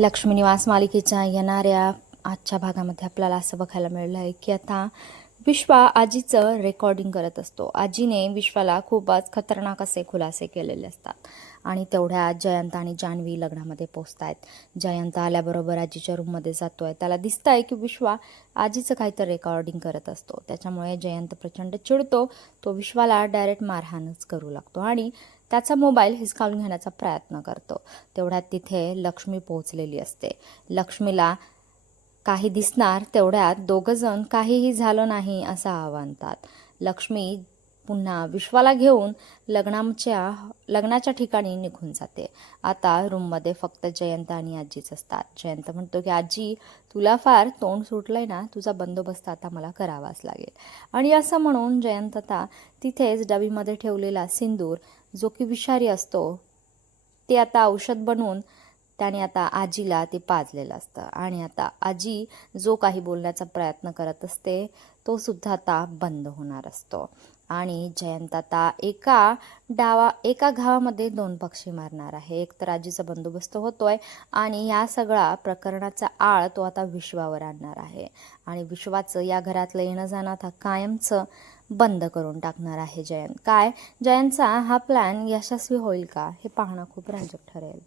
लक्ष्मी निवास मालिकेच्या येणाऱ्या आजच्या भागामध्ये आपल्याला असं बघायला मिळलं आहे की आता विश्वा आजीचं रेकॉर्डिंग करत असतो. आजीने विश्वाला खूपच खतरनाक असे खुलासे केलेले असतात आणि तेवढ्यात जयंत आणि जान्हवी लग्नामध्ये पोचत आहेत. जयंत आल्याबरोबर आजीच्या रूममध्ये जातो आहे. त्याला दिसतं आहे की विश्वा आजीचं काहीतरी रेकॉर्डिंग करत असतो. त्याच्यामुळे जयंत प्रचंड चिडतो. तो विश्वाला डायरेक्ट मारहाणच करू लागतो आणि त्याचा मोबाईल हिसकावून घेण्याचा प्रयत्न करतो. तेवढ्यात तिथे लक्ष्मी पोहोचलेली असते. लक्ष्मीला काही दिसणार तेवढ्यात दोघंजण काहीही झालं नाही असं आवाहनतात. लक्ष्मी पुन्हा विश्वाला घेऊन लग्नाच्या ठिकाणी निघून जाते. आता रूममध्ये फक्त जयंत आणि आजीच असतात. जयंत म्हणतो की आजी, तुला फार तोंड सुटलंय ना, तुझा बंदोबस्त आता मला करावाच लागेल. आणि असं म्हणून जयंत आता तिथेच डबीमध्ये ठेवलेला सिंदूर, जो की विषारी असतो, ते आता औषध बनवून त्याने आता आजीला ते पाजलेलं असतं. आणि आता आजी जो काही बोलण्याचा प्रयत्न करत असते तो सुद्धा आता बंद होणार असतो. आणि जयंत आता एका घावामध्ये 2 पक्षी मारणार आहे. एक तर आजीचा बंदोबस्त होतोय आणि या सगळ्या प्रकरणाचा आळ तो आता विश्वावर आणणार आहे. आणि विश्वाचं या घरातलं येणं जाणं आता कायमचं बंद करून टाकणार आहे जयंत. काय जयंतचा हा प्लॅन यशस्वी होईल का, हे पाहणं खूप रंजक ठरेल.